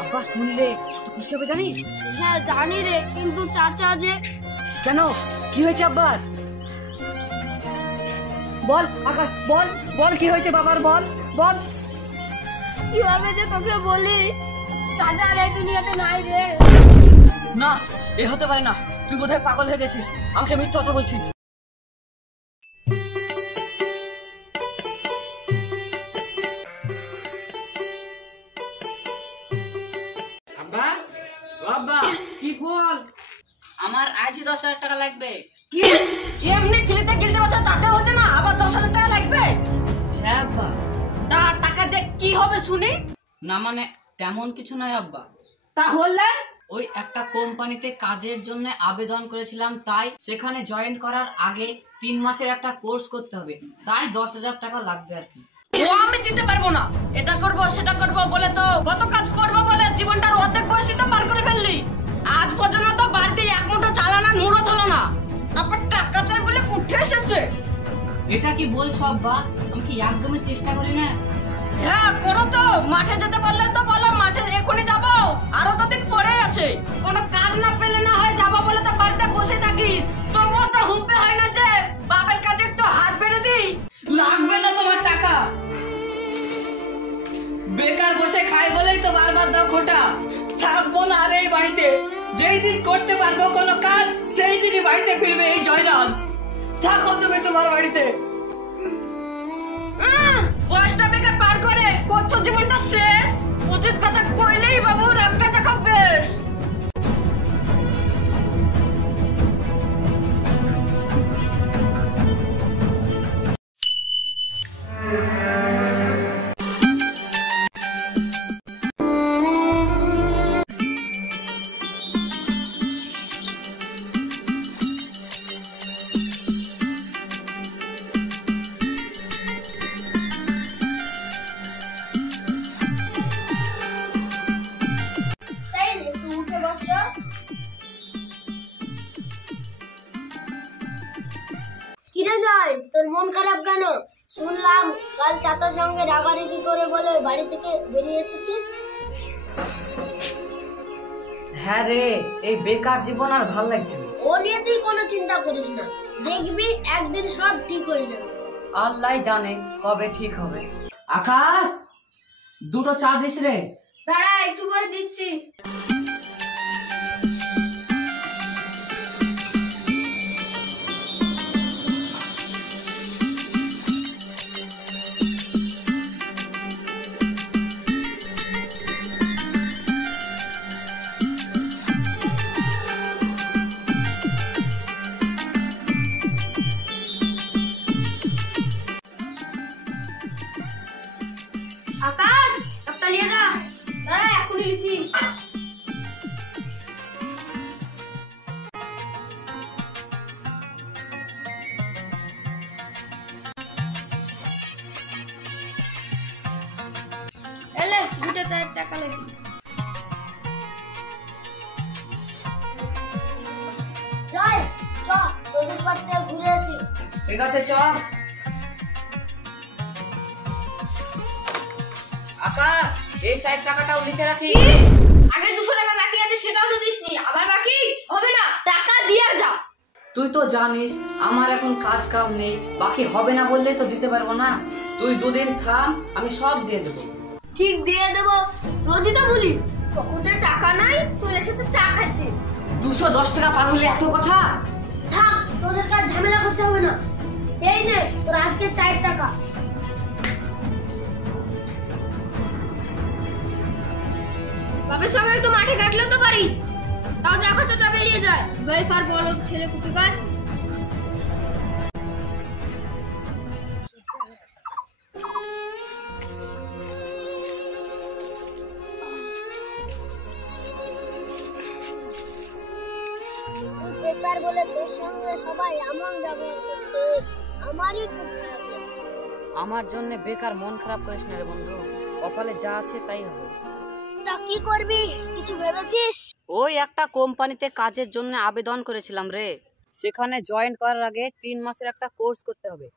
আব্বা শুনলে তো খুশি হবে জানিস? হ্যাঁ জানি রে, কিন্তু চাচা যে। কেন, কি হয়েছে আব্বার? বল আকাশ, বল বল কি হয়েছে বাবার, বল বল। কিভাবে যে তোকে বলি, চাচা আর এই দুনিয়াতে নাই রে। না, এ হতে পারে না। তুই বোধহয় পাগল হয়ে গেছিস, আমাকে মিথ্যা কথা বলছিস। আব্বা, ও আব্বা, কি বল? আমার আজই 10,000 টাকা লাগবে। কি এমনি ফ্রিতে কিনতে পারছো, তাতে হচ্ছে না, আবার 10,000 টাকা লাগবে? হ্যাঁ আব্বা। তা টাকা দিয়ে কি হবে শুনি? না মানে তেমন কিছু নয় আব্বা, তাহলে ওই একটা কোম্পানিতে কাজের জন্য আবেদন করেছিলাম, তাই সেখানে জয়েন করার আগে 3 মাসের একটা কোর্স করতে হবে, তাই 10,000 টাকা লাগবে আর কি। ও আমি দিতে পারবো না, এটা করব সেটা করব বলে তো কত কাজ করব বলে জীবনটার অর্ধেক বয়সই তো পার করে ফেললি। আজ পর্যন্ত তো বাড়িতে এক মুঠো চালানোর মুরত হলো না, আবার টাকা চাই বলে উঠে এসেছে। এটা কি বলছো আব্বা? আমি কি একদমই চেষ্টা করি না? হ্যাঁ করো তো, মাঠে যেতে পারলে তো বলো, মাঠে এখনই যাবো, আরো তো দিন পরে আছে। কোনো কাজ না পেলে না হয় যাবো বলে তো বাড়িতে বসে থাকিস, তবুও তো হুপে হয় না যে বাপের কাছে একটু হাত বেড়ে দিই। লাগবে না তোমার টাকা, বেকার বসে খাই বলেই তো বারবার দাও খোটা। থাকবো না আর এই বাড়িতে, যেই দিন করতে পারবো কোনো কাজ সেই দিনই বাড়িতে ফিরবে এই জয়রাজ। থাকো তুমি তোমার বাড়িতে। বয়সটা বেকার পার করে করছো জীবনটা শেষ। উচিত কথা কইলেই বাবু রাগটা দেখা বেশ। কিরে জয়, তোর মন খারাপ কেন? শুনলাম কাল চাচার সঙ্গে রাগারাগি করে বলে বাড়ি থেকে বেরিয়ে এসেছিস। হ্যাঁ রে, এই বেকার জীবন আর ভাল লাগছে না। ও নিয়ে তুই কোনো চিন্তা করিস না, দেখবি একদিন সব ঠিক হয়ে যাবে। আল্লাহ জানে কবে ঠিক হবে। আকাশ, দুটো চা দিস রে। দাঁড়া, একটু করে দিচ্ছি। আকাশ, একটা নিয়ে যা। দাঁড়া, এখনই লিখছি। এলে 2-4 টাকা লে। জয়, চ তোদের পাড়তে ঘুরে আসি। ঠিক আছে চ। আকাশ, এই 4 টাকাটাও লিখে রাখি। আগে 200 টাকা বাকি আছে, সেটাও তো দিসনি, আবার বাকি হবে না, টাকা দিয়ে যা। তুই তো জানিস আমার এখন কাজ কাম নেই, বাকি হবে না বললে তো দিতে পারবো না। তুই 2 দিন থাম, আমি সব দিয়ে দেবো। ঠিক দিয়ে দেবো, রোজই তো বলিস। পকেটে টাকা নাই, চলে এসেছে চা খাইতে। 210 টাকা পার হলে এত কথা? থাক, তোদের কাজ ঝামেলা করতে হবে না। এই নে তোর আজকে 4 টাকা। বাবার সঙ্গে একটু মাঠে কাটলেও তো পারিস, তাও যা খরচাটা বেরিয়ে যায়। বেকার বলদ ছেলে কুটিকার। বেকার বলে তোর সঙ্গে সবাই এমন ব্যবহার করছে, আমারই খুব খারাপ লাগছে। আমার জন্য বেকার মন খারাপ করিস না রে বন্ধু, কপালে যা আছে তাই হবে। তা কি করবি, কিছু ভেবেছিস? ওই একটা কোম্পানিতে কাজের জন্য আবেদন করেছিলাম রে, সেখানে জয়েন করার আগে 3 মাসের একটা কোর্স করতে হবে,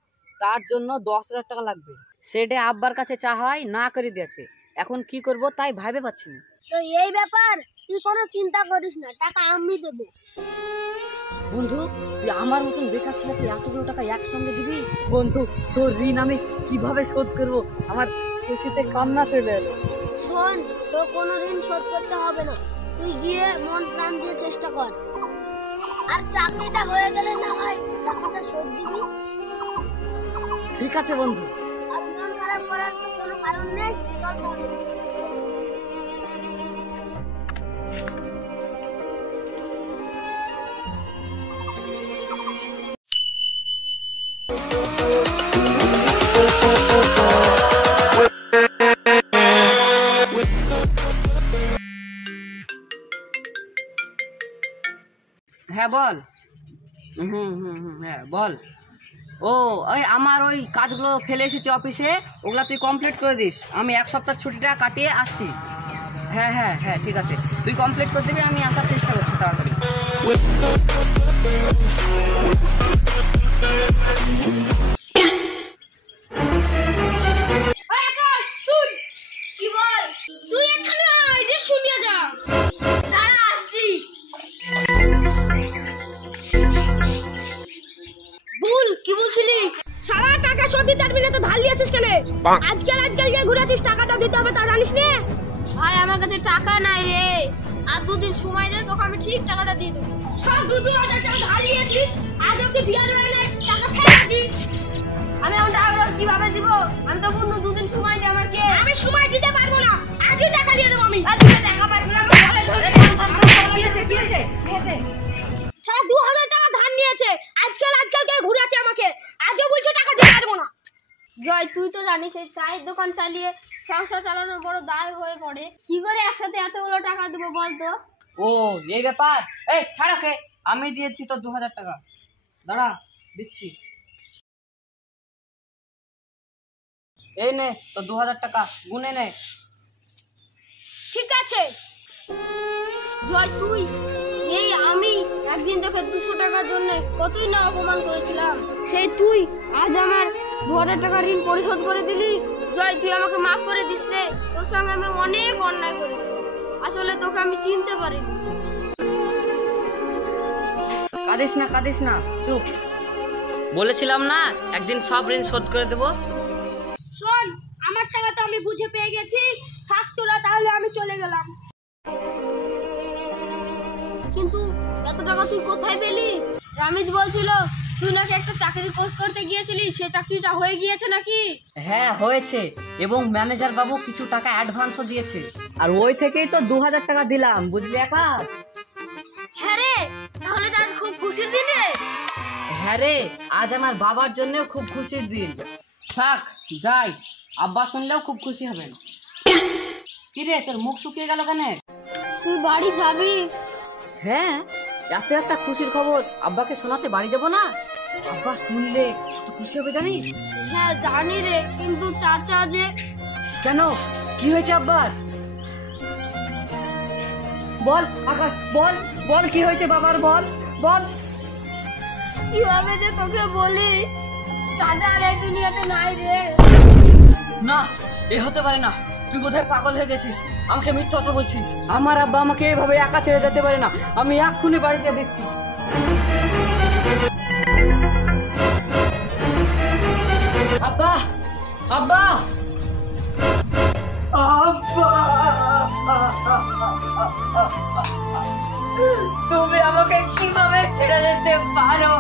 তার জন্য 10,000 টাকা লাগবে। সেটা আব্বার কাছে চা হয় না করে দিয়েছে, এখন কি করব তাই ভাবে পাচ্ছি না। তো এই ব্যাপার তুই কোনো চিন্তা করিস না, টাকা আমি দেবো। বন্ধু তুই আমার মতন বেকার ছেলেকে এতগুলো টাকা একসঙ্গে দিবি? বন্ধু তোর ঋণ আমি কিভাবে শোধ করবো, আমার খুশিতে কান্না চলে এলো। শোন, তো কোনো ঋণ শোধ করতে হবে না, তুই গিয়ে মন প্রাণ দিয়ে চেষ্টা কর, আর চাকরিটা হয়ে গেলে না হয় টাকাটা শোধ দিবি। ঠিক আছে বন্ধু। আর মন খারাপ করার তো কোনো কারণ নেই, চল তাহলে। হ্যাঁ বল। হ্যাঁ বল। ও ওই আমার ওই কাজগুলো ফেলে এসেছি অফিসে, ওগুলো তুই কমপ্লিট করে দিস, আমি এক সপ্তাহ ছুটিটা কাটিয়ে আসছি। হ্যাঁ হ্যাঁ হ্যাঁ ঠিক আছে, তুই কমপ্লিট করে দিবি, আমি আসার চেষ্টা করছি তাড়াতাড়ি। কি বল? তুই এখানে আয়, যে শুনিয়ে যা। দাঁড়া, আসছি। বল, কি বলছিলি? সারা টাকা শোধ দিতে পারবি না তো ধার নিয়েছিস কেন? আজকাল গিয়ে ঘুরেছিস, টাকাটা দিতে হবে তা জানিস না? ভাই আমার কাছে টাকা নাই রে, আর দুদিন সময় দে, তোকে আমি ঠিক টাকাটা দিয়ে দেবো। সব 2,000 টাকা ধার নিয়েছিস, আজ অব্দি দেওয়ার হয় না, টাকা ফেরত দিস। আমি আমার টাকাগুলো কিভাবে দিব? আমি তো বললাম 2 দিন সময় দে আমাকে। আমি সময় দিতে পারবো না, আজই টাকা দিয়ে দেবো আমি। আজকে টাকা পারবো না, আমার গলায় ধরে কি হয়েছে? সারা 2,000 টাকা ধার নিয়েছে, আজকাল কে ঘুরে আছে আমাকে, আজও বলছে টাকা দিতে পারবো না। জয়, তুই তো জানিস এই চায়ের দোকান চালিয়ে সংসার চালানো বড় দায় হয়ে পড়ে, কি করে একসাথে এতগুলো টাকা দেবো বল তো? ও এই ব্যাপার, এই ছাড়াকে, আমি দিয়েছি তো 2,000 টাকা, দাঁড়া দিচ্ছি। এই নে তো 2,000 টাকা, গুনে নে। ঠিক আছে জয়, তুই এই আমি একদিন তোকে 200 টাকার জন্য কতই না অপমান করেছিলাম, সেই তুই আজ আমার 2,000 টাকা ঋণ পরিশোধ করে দিলি। জয়, তুই আমাকে মাফ করে দিস রে, তোর সঙ্গে আমি অনেক অন্যায় করেছি, আসলে তোকে আমি চিনতে পারিনি। কাঁদিস না চুপ, বলেছিলাম না একদিন সব ঋণ শোধ করে দেবো। শোন, আমার টাকা তো আমি বুঝে পেয়ে গেছি, থাক তোরা, তাহলে আমি চলে গেলাম। কিন্তু এত টাকা তুই কোথায় পেলি? রামিজ বলছিল তুই নাকি একটা চাকরির কোর্স করতে গিয়েছিলি, সে চাকরিটা হয়ে গিয়েছে নাকি? হ্যাঁ হয়েছে, এবং ম্যানেজার বাবু কিছু টাকা অ্যাডভান্সও দিয়েছে, আর ওই থেকেই তো 2,000 টাকা দিলাম, বুঝলি একা? হ্যাঁ রে, তাহলে তো আজ খুব খুশির দিন রে। হ্যাঁ রে, আজ আমার বাবার জন্যও খুব খুশির দিন। থাক যাই, আব্বা শুনলেও খুব খুশি হবেন। কি রে, তোর মুখ শুকিয়ে গেল কেন? তুই বাড়ি যাবি? হ্যাঁ, এত একটা খুশির খবর আব্বাকে শোনাতে বাড়ি যাব না? আব্বা শুনলে তো খুশি হবে জানিস? হ্যাঁ জানি রে, কিন্তু চাচা যে। কেন, কি হয়েছে আব্বার? বল আকাশ, বল বল কি হয়েছে বাবার, বল বল। কিভাবে যে তোকে বলি, চাচা আর এই দুনিয়াতে নাই রে। না, এ হতে পারে না, তুই বোধহয় পাগল হয়ে গেছিস, আমাকে মিথ্যা কথা বলছিস। আমার আব্বা আমাকে এভাবে একা ছেড়ে যেতে পারে না, আমি এক্ষুনি বাড়ি যেয়ে দেখছি। আব্বা, আব্বা, তুমি আমাকে কিভাবে ছেড়ে যেতে পারো?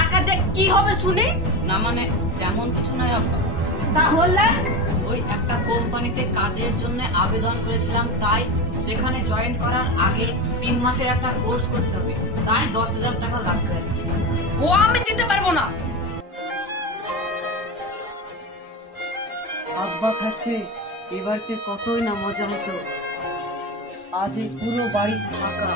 টাকা দিয়ে কি হবে শুনি? না মানে তেমন কিছু নয় আব্বা। তাহলে ওই একটা কোম্পানিতে কাজের জন্য আবেদন করেছিলাম, তাই সেখানে জয়েন করার আগে 3 মাসের একটা কোর্স করতে হবে, তাই 10,000 টাকা লাগবে। ও আমি দিতে পারবো না। আব্বা থাকতে এবারতে কতই না মজা হতো, আজ এই পুরো বাড়ি ফাঁকা।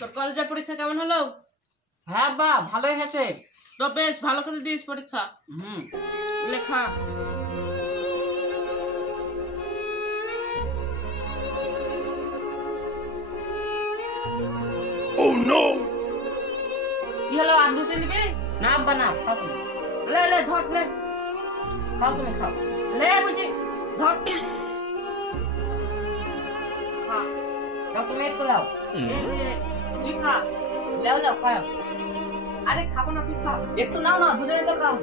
তোর কলেজের পরীক্ষা কেমন হলো? হ্যাঁ বা ভালোই হয়েছে। তো বেশ ভালো করে দিস পরীক্ষা। লেখা। কি হলো, আর দুটো নিবি? না আব্বা না, খাও তুমি। লে লে ধর লে, খাও তুমি, খাও। লে বুঝি ধর। খা। দাও তুমি একটু লাও। তুই খা। লাও লাও খাও। আরে খাবো না, তুই খা। একটু নাও না, দুজনে তো খাও।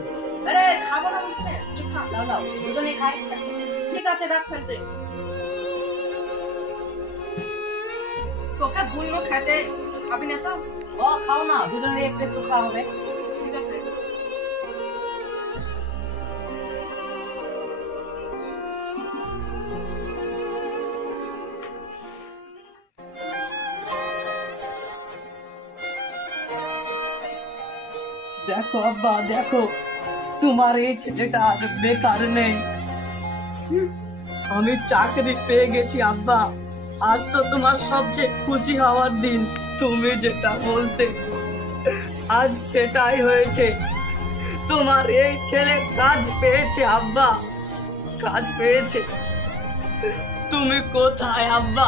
আরে খাবো না বুঝলে, তুই খা। লাও লাও, দুজনে খাই। ঠিক আছে, রাখ ফেলতে। তোকে বললো খেতে, খাবি না তো? ও খাও না, দুজনে একটু একটু খাওয়া হবে। ঠিক আছে। দেখো আব্বা, দেখো তোমার এই ছেলেটা আর বেকার নেই। আমি চাকরি পেয়ে গেছি আব্বা। আজ তো তোমার সবচেয়ে খুশি হওয়ার দিন। তুমি যেটা বলতে আজ সেটাই হয়েছে। তোমার এই ছেলে কাজ পেয়েছে আব্বা, কাজ পেয়েছে। তুমি কোথায় আব্বা?